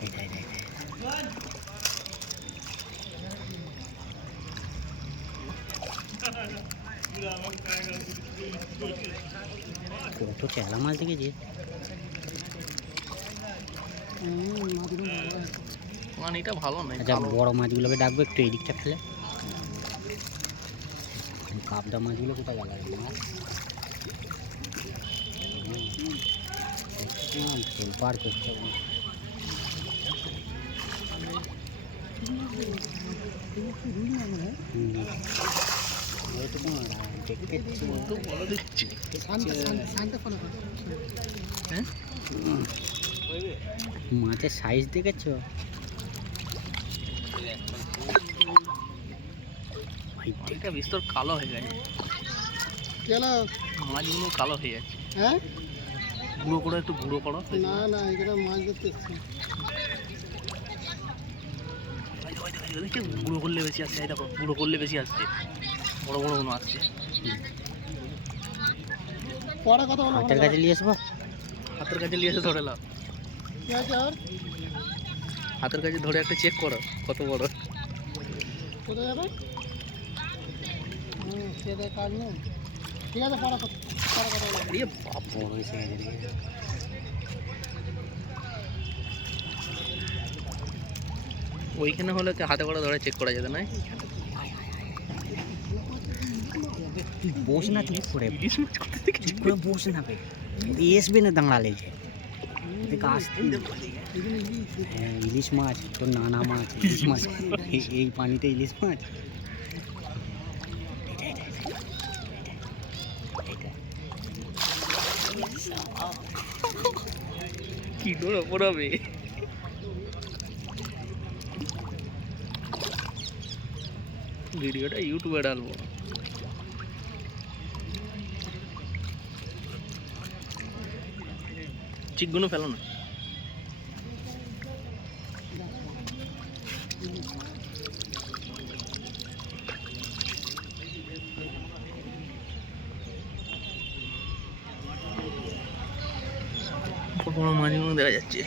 কত চেলা মাছ দেখেছি। পানিটা ভালো নয়। আচ্ছা বড় মাছগুলোকে ডাকবো একটু এই দিকটা ফেলে। পাবদা মাছগুলো কোথায় গেল? মাছ ফুল পার করছে। মাছের সাইজ দেখেছো? এটা বিস্তর কালো হয়ে গেছে। মাছগুলো কালো হয়ে যাচ্ছে। হ্যাঁ, গুঁড়ো করো, একটু গুঁড়ো করো। না না, এখানে মাছ ধরতে এসছি। গুঁড়ো করলে বেশি আসছে। দেখো গুঁড়ো করলে বেশি আসছে, বড় বড় কোনো আসছে। পরে কথা বলো। হাতের কাছে নিয়ে আসবো। হাতের কাছে নিয়ে এসে ধরে নাও। কি আছে আর? হাতের কাছে ধরে একটা চেক করো কত বড়। কোথায় যাবে? সেটা কাজ নেই। ঠিক আছে, পরে কথা বলো। আরে বাপ, বড় এসে গেছে। ওইখানে হলে তো হাতে করে ধরে চেক করা যেত না? বস না তুই করে বস না বে, আসবে না দাঁড়ালে যে হ্যাঁ ইলিশ মাছ, তোর নানা মাছ, ইলিশ মাছ এই পানিতে ইলিশ মাছ। কি ডোরা পড়াবে। ভিডিওটা ইউটিউবে ডালবো। চিকগুলো ফেলো না। বড় মাছগুলো দেখা যাচ্ছে।